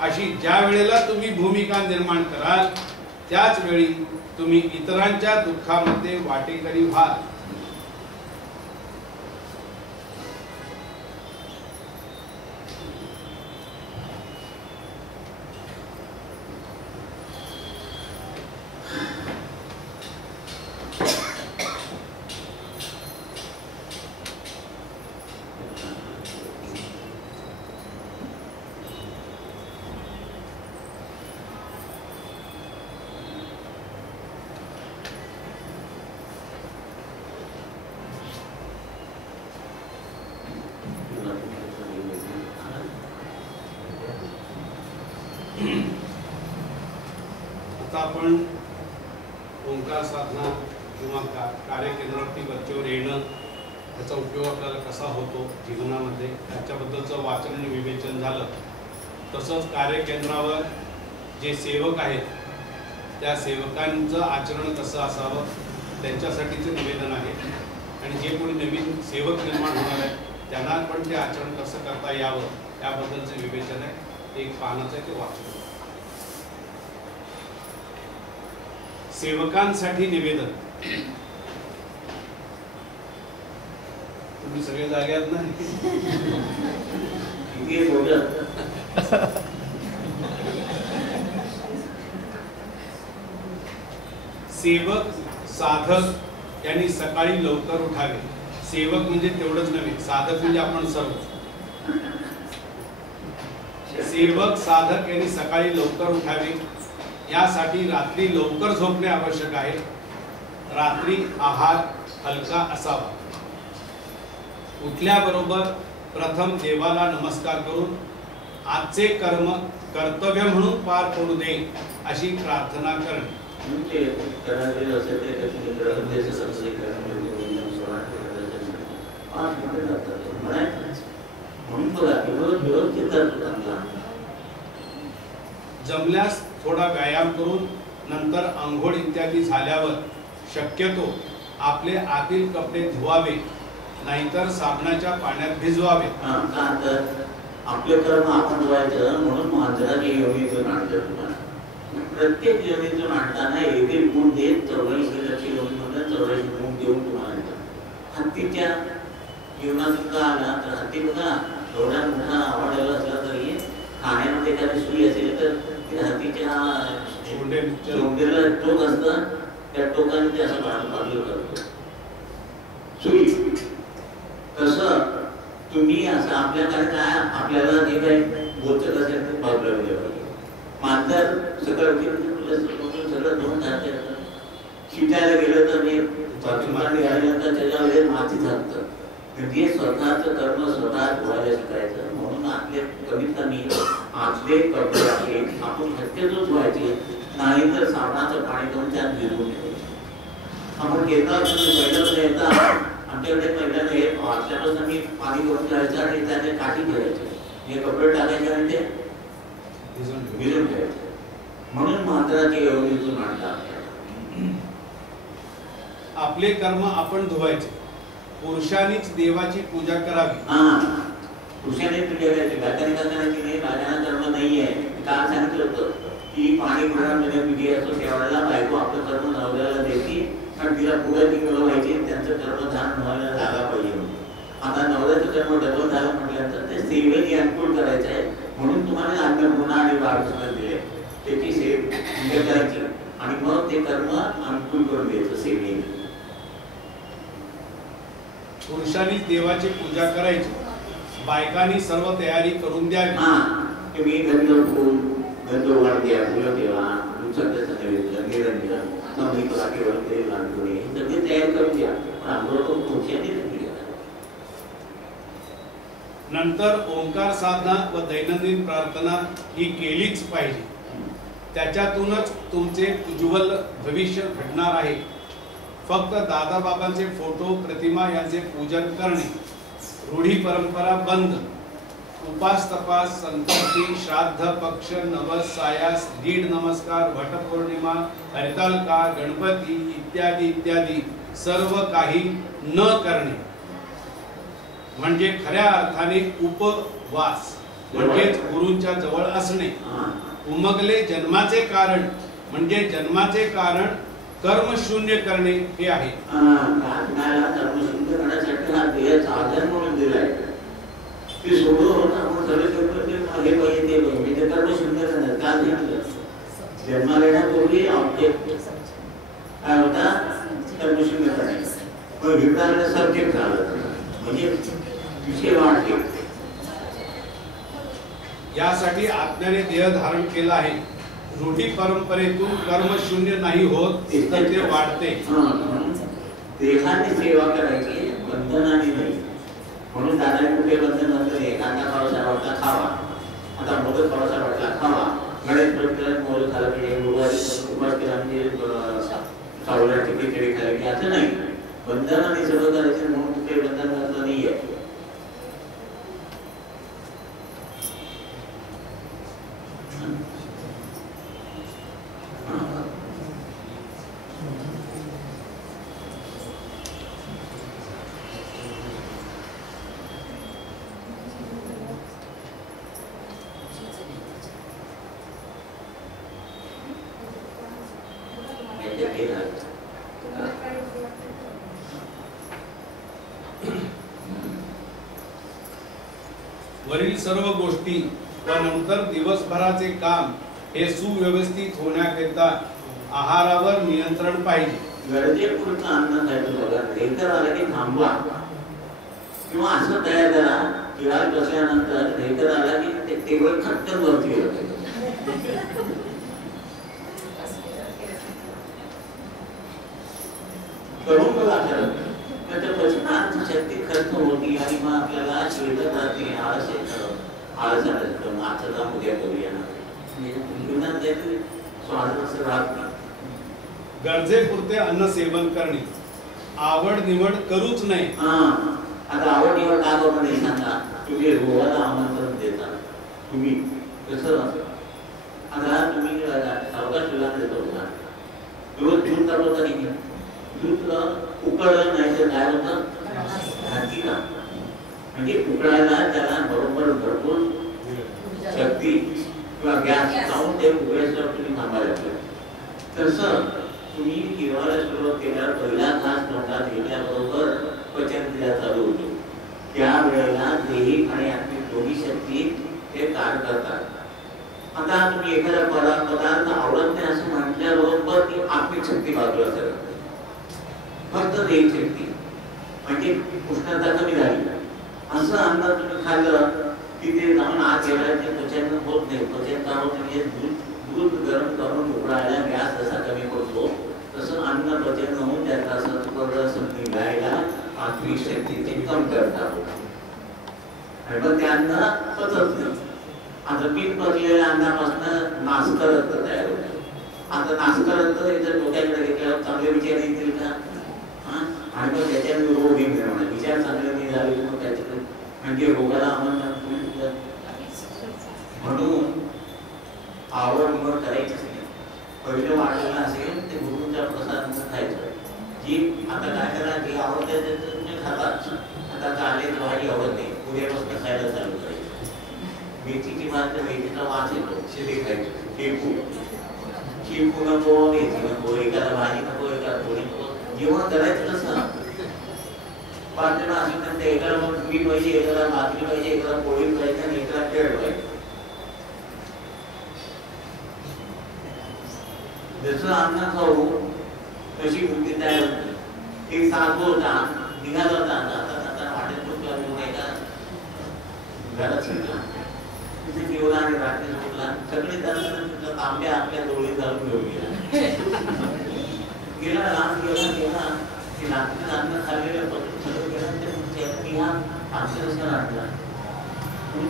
अशी ज्या वेळेला तुम्ही भूमिका निर्माण कराल त्याच वेळी तुम्ही इतरांच्या दुःखामध्ये वाटेकरी व्हाल. आता आपण ओंकार साधना किंवा कार्यकेंद्रावरती वरचेवर येणं त्याचा उपयोग आपल्याला कसा होतो जीवनामध्ये त्याच्याबद्दलचं वाचन आणि विवेचन झालं. तसंच कार्यकेंद्रावर जे सेवक आहेत त्या सेवकांचं आचरण कसं असावं त्यांच्यासाठीचं निवेदन आहे. आणि जे कोणी नवीन सेवक निर्माण होणार आहेत त्यांना पण ते आचरण कसं करता यावं याबद्दलचं विवेचन आहे. एक पानाचं आहे ते वाचन. सेवकांसाठी निवेदन. तुम्ही सगळे जाग्यात नाही. सेवक साधक यांनी सकाळी लवकर उठावे. सेवक म्हणजे तेवढंच नव्हे, साधक म्हणजे आपण सर्व. सेवक साधक यांनी सकाळी लवकर उठावे. यासाठी रात्री लवकर झोपणे आवश्यक आहे. रात्री आहार हलका असावा. उठल्याबरोबर प्रथम देवाला नमस्कार करून आजचे कर्म कर्तव्य म्हणून पार पडू दे अशी प्रार्थना करणे. जमल्यास थोडा व्यायाम करून नंतर आंघोळ इत्यादी झाल्यावर शक्यतो आपले आतील कपडे धुवावे, नाहीतर साबणाच्या पाण्यात भिजवावे. आपले कर्म आपण धुवायचं म्हणून मांजराच्या योनीतून आणलं. प्रत्येक योनीतून आणताना एक गुण देत 84 लक्ष योनीमधून 84 गुण देऊन तुम्हाला हत्तीच्या जीवनात सुद्धा आला तर हत्ती बघा एवढा मोठा आवडलेला असला तरी खाण्यामध्ये एखादी सुई असेल तर त्या हत्तीच्या सोंडेला टोक असतं, त्या टोकाने ते असं बाजूला करतो सुई. तसं तुम्ही असं आपल्याकडे काय आपल्याला जे काही बोचत असेल ते बाजूला गेलं पाहिजे. मांजर सगळं सगळं धुवून जाते. शिटायला गेलं तर मी गेल्यानंतर त्याच्यामध्ये माती झालं. म्हणजे स्वतःचं कर्म स्वतः धुवायला शिकायचं. म्हणून आपले कमीत कमी आपले कपडे आहेत आपण शक्यतो धुवायचे, नाही तर साबणाचं पाणी घेऊन त्यात भिजवून ठेवायचं. आपण येतात पहिल्यांदा येतात आमच्याकडे पहिल्यांदा हे वाचल्यापासून मी पाणी घेऊन ठेवायचं आणि त्याने काठी ठेवायचे, हे कपडे टाकायचे आणि ते भिजून ठेवायचे. म्हणून मांजराचे योगीतून आणतात. आपले कर्म आपण धुवायचे. पुरुषांनीच देवाची पूजा करावी. पुरुषाने पूजा करायची, बायकांनी का करायची नाही. बायकांना कर्म नाही आहे. काल सांगितलं होतं की पाणी घरामध्ये विधी असतो त्यावेळेला बायको आपलं कर्म नवऱ्याला द्यायची, कारण तिला पुढे ती मिळवायची, त्यांचं कर्मधान व्हायला जागा पाहिजे. आता नवऱ्याचं कर्म डबल झालं म्हटल्यानंतर ते सेवेने अनुकूल करायचं आहे. म्हणून तुम्हाला अन्नपूर्णा आणि वाढ दिले, त्याची सेवा करायची आणि मग ते कर्म अनुकूल करून द्यायचं सेवेने. पुरुषांनी देवाची पूजा करायची, बायकांनी सर्व तयारी करून द्यावी. तुम्ही गंध फूल गंध वाढ द्या, फुलं देवा, सध्याचं नैवेद्य निरंजन केवळ तेल लांडुळे हे सगळे तयार करून द्या. पण आंघोळ पुरुषांनी नंतर ओंकार साधना व दैनंदिन प्रार्थना ही केलीच पाहिजे. त्याच्यातूनच तुमचे उज्ज्वल भविष्य घडणार आहे. फक्त दादाबाबांचे फोटो प्रतिमा यांचे पूजन करणे, रूढी परंपरा बंद. उपास तपास संकल्पी श्राद्ध पक्ष नवस सायास दीड नमस्कार वटपौर्णिमा हरितालिका गणपती इत्यादी इत्यादी सर्व काही न करणे म्हणजे खऱ्या अर्थाने उपवास, म्हणजेच गुरूंच्या जवळ असणे. उमगले जन्माचे कारण म्हणजे जन्माचे कारण कर्म शून्य करणे हे आहे. कर्म शून्य करण्यासाठी हा देह साधन म्हणून दिलाय. ते सोडून आपण सगळे पाहिजे ते कर्म शून्य करणार का घेतलं. जन्माला येण्यापूर्वी काय होता कर्म शून्य करायचं. पण विकाराला सब्जेक्ट झालं म्हणजे विषय वाढले. यासाठी आज्ञाने देह धारण केला आहे. रूढी परंपरेतून कर्म शून्य नाही होत तर ते वाढते. देहाने सेवा करायची, बंधनाने नाही. म्हणून दादाने कुठे बंधन नंतर एखादा पावसा वाटला खावा, आता मोदक पावसा वाटला खावा, गणेश प्रत्येक मोदक खाला की गुरुवारी म्हणजे सावल्या खिचडी खाली की असं नाही. बंधनाने सगळं करायचं म्हणून कुठे बंधन घातलं नाहीये. वरील सर्व गोष्टी व नंतर दिवसभराचे काम हे सुव्यवस्थित होण्याकरिता आहारावर नियंत्रण पाहिजे. गरजेपुरतं अन्न खायचं बघा. ढेकर आलं की थांबवा किंवा असं तयार करा की आज बसल्यानंतर ढेकर आला की ते टेबल खट्टन वरती होते. करून बघा. त्याच्या पचनाची शक्ती खर्च होती आणि मग आपल्याला शिल्लक राहते. आळस येतं, आळस आलं मागचं काम उद्या करूया ना, स्वाद असं राहत नाही. गरजेपुरते अन्न सेवन करणे, आवड निवड करूच नाही. आता आवड निवड का करू नाही सांगा. तुम्ही रोगाला आमंत्रण देता. तुम्ही कसं आता तुम्ही सावकाश तुला देतो का रोज दूध चालवता नाही. दूध उकळलं नाही तर काय होतं घातली का. म्हणजे उकळायला त्याला बरोबर भरपूर शक्ती किंवा गॅस लावून ते उकळायचं तुम्ही थांबायला पाहिजे. तसं तुम्ही किरवायला सुरुवात केल्यावर पहिला घास तोंडात घेतल्याबरोबर पचनक्रिया चालू होते. त्यावेळेला दैहिक आणि आत्मिक दोन्ही शक्ती हे कार्य करतात. आता तुम्ही एखादा पदार्थ आवडत नाही असं म्हटल्याबरोबर ती आत्मिक शक्ती बाजूला सरकते. फक्त दैहिक शक्ती म्हणजे उष्णता कमी झाली असं अन्न तुम्ही खाल्लं की ते जाऊन आत गेलं ते पचन होत नाही. पचन का होत म्हणजे दूध गरम करून उकळायला गॅस जसा कमी पडतो तसं अन्न पचन होऊन त्याचा सत्वरस निघायला आत्मिक शक्तीची कमतरता होते आणि मग ते अन्न पचत नाही. आता पीठ पचलेल्या अन्नापासून नासकरंत तयार होते. आता नासकरंत जर डोक्याकडे घेतल्यावर चांगले विचार येतील का? आणि मग त्याच्याने रोग निर्माण विचार चांगले नाही झाले मग त्याच्याकडे म्हणजे रोगाला आमंत्रण म्हणून आवड निवड करायचीच नाही. पहिलं वाढलेलं असेल ते गुरुंच्या प्रसाद खायचं. जी आता काय करा जी आवडते ते तुम्ही खातात. आता काले भाजी आवडत नाही उद्यापासून खायला चालू करायचं. मेथीची भाजी मेथीचा वास येतो शिरी खायची. शेपू नको मेथी नको एखादा भाजी नको एखादा पोळी नको. जेवण करायचं कसं पाठवणं असेल तर ते एकाला मग पीठ पाहिजे एकाला भाकरी पाहिजे एकाला पोळी पाहिजे आणि एकाला पेड पाहिजे. जसं अन्न खाऊ तशी वृत्ती तयार होते. एक साधू होता निघाला होता आता वाटेत नाही का घरात सुटला तिथे जेवला आणि रात्री सुटला. सगळे जास्त तांब्या आपल्या डोळी घालून घेऊन गेला लांब गेला की रात्री अन्न खाल्लेलं सगळं गेला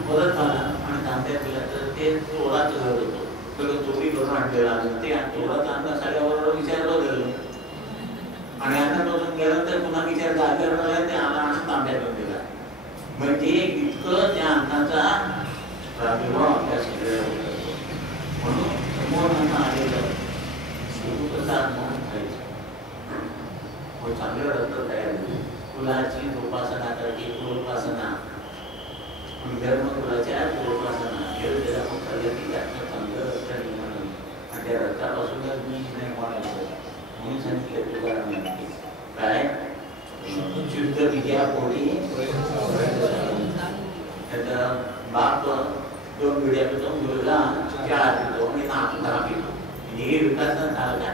परत आला आणि तांब्यात गेला तर ते चोराचं घर होतं. सगळं चोरी करून आणलेलं आणि ते चोराचं अन्न खाल्यावर विचारलं गेलं आणि अन्नापासून गेल्यानंतर पुन्हा विचार जागेवर ते आला आणि तांब्यात गेला. म्हणजे इतकं त्या अन्नाचा प्रादुर्भाव आपल्या शरीरावर होतो. म्हणून समोर अन्न आलेलं कसा अन्न खायचं चांगलं रक्त तयार होईल. फुलाची उपासना करायची फुलोपासना धर्म फुलाच्या फुलोपासना हे त्याला मग खाल्लं की त्यातनं चांगलं रक्त निर्माण होईल आणि त्या रक्तापासूनच बीज निर्माण होतं. म्हणून सांगितलं तुकारामांनी काय शुद्ध विजयापोटी त्याचा बाप 2 पिढ्या पितो मुलगा 4 पितो आणि नाक 10 पितो. म्हणजे हे विकास झाला का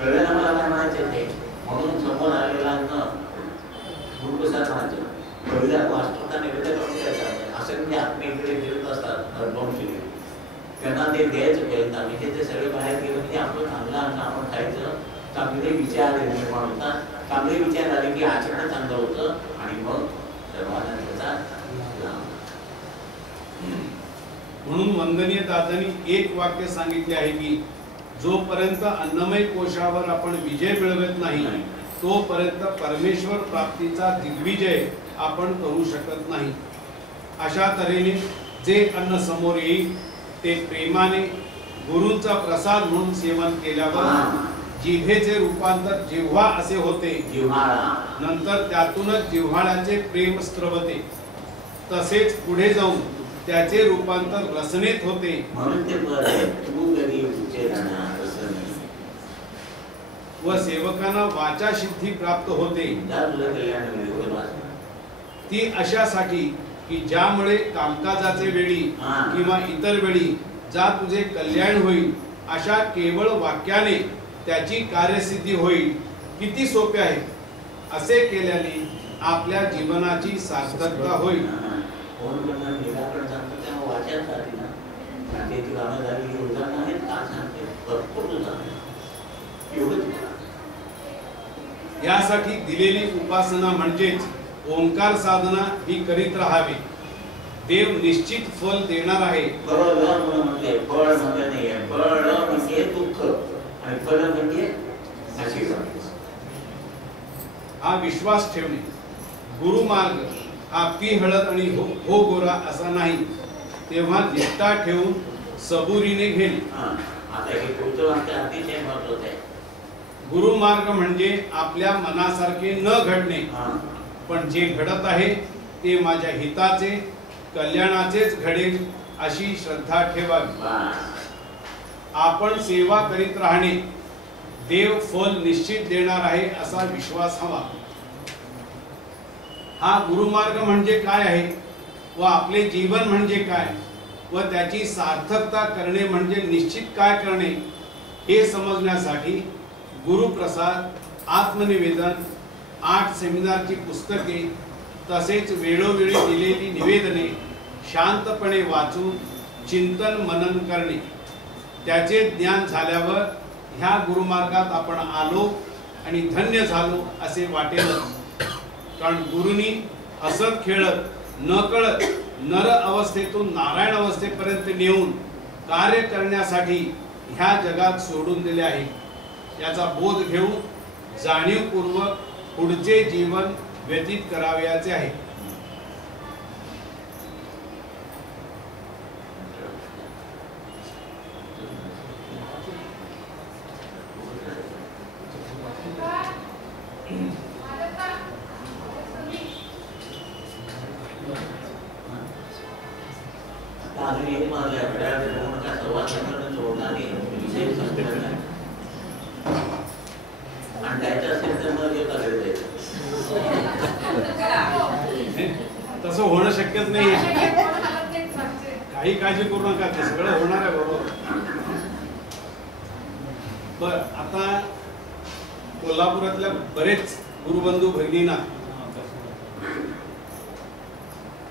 कळलं ना मला काय म्हणायचं ते. म्हणून समोर आलेला गुरुप्रसाद म्हणायचं पहिला वास्तवता निवेदन करून द्यायचा. असंख्य आत्मीयकडे फिरत असतात रंगवंशी त्यांना ते द्यायचं प्रयत्न म्हणजे ते सगळे बाहेर गेलं की आपलं चांगलं अन्न आपण खायचं. चांगले विचार निर्माण होतात. चांगले विचार आले की आचरण चांगलं होतं आणि मग सर्वांना त्याचा म्हणून वंदनीय दादांनी एक वाक्य सांगितले आहे की जोपर्यंत अन्नमय कोशावर आपण विजय मिळवत नाही तोपर्यंत परमेश्वर प्राप्तीचा दिग्विजय आपण करू शकत नाही. अशा तऱ्हेने जे अन्न समोर येईल ते प्रेमाने गुरूंचा प्रसाद म्हणून सेवन केल्यावर जिव्हेचे रूपांतर जिव्हा असे होते. नंतर त्यातूनच जिव्हाळ्याचे प्रेम स्त्रवते. तसेच पुढे जाऊन त्याचे रूपांतर रसनेत होते. व सेवकांना वाचा सिद्धी प्राप्त होते. ती अशासाठी की ज्यामुळे कामकाजाचे वेळी किंवा इतर वेळी जा तुझे कल्याण होईल अशा केवळ वाक्याने त्याची कार्यसिद्धी होईल. किती सोपे आहे. असे केल्याने आपल्या जीवनाची सार्थकता होईल. यासाठी दिलेली उपासना म्हणजेच ओंकार साधना ही करीत राहावी. देव निश्चित फल देणार आहे. हा विश्वास ठेवणे. गुरुमार्ग हा पी हळद आणि हो गोरा असा नाही. तेव्हा निष्ठा ठेवून सबुरीने घेणे. गुरुमार्ग म्हणजे आपल्या मनासारखे न घडणे पण जे घडत आहे ते माझ्या हिताचे कल्याणाचेच घडेल अशी श्रद्धा ठेवावी. आपण सेवा करीत राहणे. देव फल निश्चित देणार आहे असा विश्वास हवा. हा गुरुमार्ग म्हणजे काय आहे व आपले जीवन म्हणजे काय व त्याची सार्थकता करणे म्हणजे निश्चित काय करणे हे समजण्यासाठी गुरुप्रसाद, आत्मनिवेदन, 8 सेमिनारची पुस्तके तसेच वेळोवेळी दिलेली निवेदने शांतपणे वाचून चिंतन मनन करणे, त्याचे ज्ञान झाल्यावर ह्या गुरुमार्गात आपण आलो आणि धन्य झालो असे वाटेलच. कारण गुरुनी हसत खेळत नकळत नर अवस्थेतून नारायण अवस्थेपर्यंत नेऊन कार्य करण्यासाठी ह्या जगात सोडून दिले आहे. याचा बोध घेऊन जाणीवपूर्वक पुढचे जीवन व्यतीत करावयाचे आहे. तसं होणं शक्यच नाही. काही काळजी करू नका, ते सगळं होणार आहे बरोबर. बर, आता कोल्हापुरातल्या बरेच गुरुबंधू भगिनींना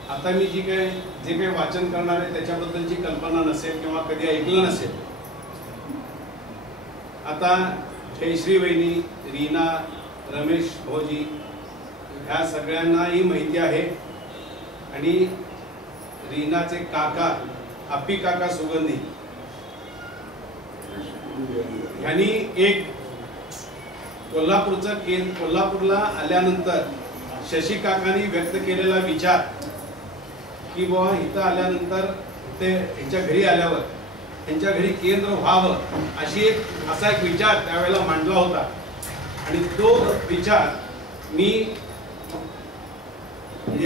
आता मी जे काही वाचन करणार आहे त्याच्याबद्दलची कल्पना नसेल किंवा कधी ऐकलं नसेल. आता जयश्री वहिनी, रीना, रमेश भाऊजी ह्या सगळ्यांनाही माहिती आहे. आणि रीनाचे काका अप्पी काका सुगंधी यांनी एक कोल्हापूरला आल्यानंतर शशी काकांनी व्यक्त केलेला विचार की बाबा इथं आल्यानंतर ते यांच्या घरी आल्यावर त्यांच्या घरी केंद्र व्हावं असा एक विचार त्यावेळेला मांडला होता. आणि तो विचार मी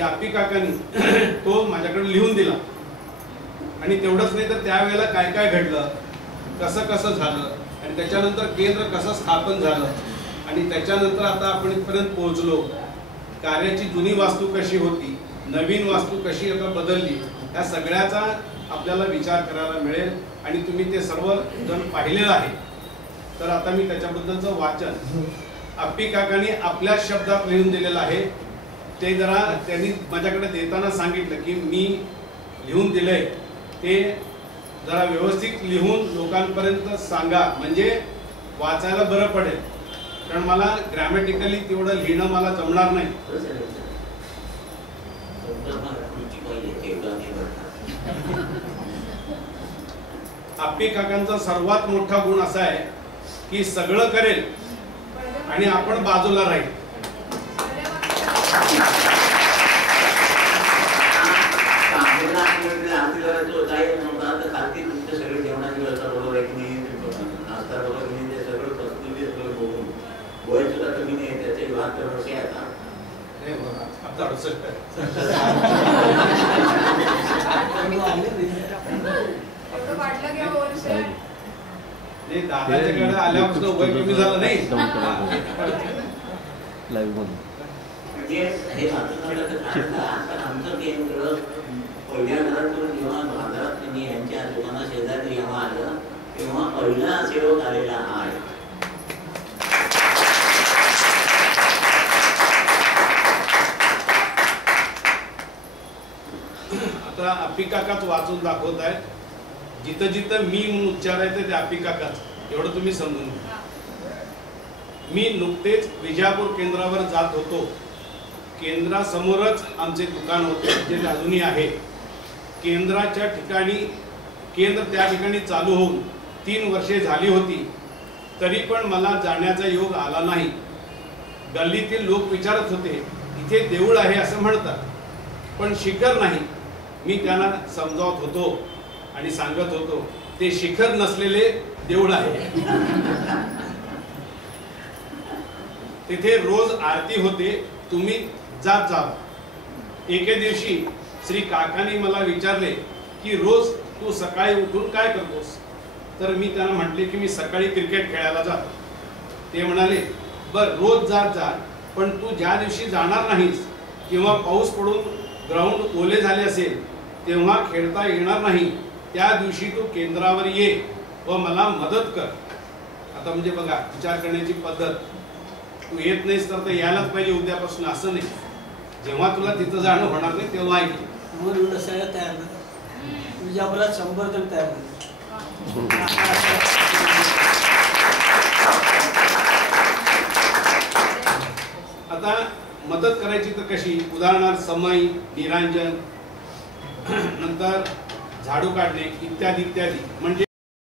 अप्पी काकांनी तो माझ्याकडे लिहून दिला. आणि तेवढंच नाही तर त्यावेळेला काय काय घडलं, कसं कसं झालं आणि त्याच्यानंतर केंद्र कसं स्थापन झालं आणि त्याच्यानंतर आता आपण इथपर्यंत पोहोचलो. कार्याची जुनी वास्तू कशी होती, नवीन वास्तू कशी आता बदलली, या सगळ्याचा आपल्याला विचार करायला मिळेल. आणि तुम्ही ते सर्व जण पाहिलेलं आहे. तर आता मी त्याच्याबद्दलचं वाचन अप्पी काकांनी आपल्या शब्दात लिहून दिलेलं आहे. ते जरा त्यांनी माझ्याकडे देताना सांगितलं की मी लिहून दिलंय ते जरा व्यवस्थित लिहून लोकांपर्यंत सांगा, म्हणजे वाचायला बरं पडेल. कारण मला ग्रॅमॅटिकली तेवढं लिहिणं मला जमणार नाही. अप्पी काकांचा सर्वात मोठा गुण असा आहे की सगळं करेल आणि आपण बाजूला राहील. दादाच्याकडे आल्यापासून वय कमी झालं नाही. आमचं केंद्र पहिल्या घरातून जेव्हा बाजारात यांच्या दुकाना शेजारी जेव्हा आलं तेव्हा पहिला सेवक आलेला आहे. आता अप्पी काकाच वाचून दाखवत आहे. जिथं जिथं मी म्हणून उच्चारायचं ते अप्पी काकाच, एवढं तुम्ही समजून घ्या. मी नुकतेच विजापूर केंद्रावर जात होतो. केंद्रासमोरच आमचे दुकान होते जे अजूनही आहे. केंद्राच्या ठिकाणी केंद्र त्या ठिकाणी चालू होऊन 3 वर्षे झाली होती, तरी पण मला जाण्याचा योग आला नाही. गल्लीतील लोक विचारत होते इथे देऊळ आहे असं म्हणतात, पण शिखर नाही. मी त्यांना समजावत होतो आणि सांगत होतो ते शिखर नसलेले देऊळ आहे. तिथे रोज आरती होते, तुम्ही जात जा. एके दिवशी श्री काकांनी मला विचारले की रोज तू सकाळी उठून काय करतोस? तर मी त्यांना म्हटले की मी सकाळी क्रिकेट खेळायला जातो. ते म्हणाले बर रोज जात जा, पण तू ज्या दिवशी जाणार नाहीस किंवा पाऊस पडून ग्राउंड ओले झाले असेल तेव्हा खेळता येणार नाही, त्या दिवशी तू केंद्रावर ये व मला मदत कर. आता म्हणजे बघा विचार करण्याची पद्धत. तू येत नाहीस तर यायलाच पाहिजे उद्यापासून असं नाही. जेव्हा तुला तिथं जाणं होणार नाही तेव्हा ऐक. म्हणून सगळं तयार नाही, तुझ्या मला 100 जण तयार नाही. आता मदत करायची तर कशी? उदाहरणार्थ समाई, निरांजन, नंतर झाडू काढणे इत्यादी इत्यादी. म्हणजे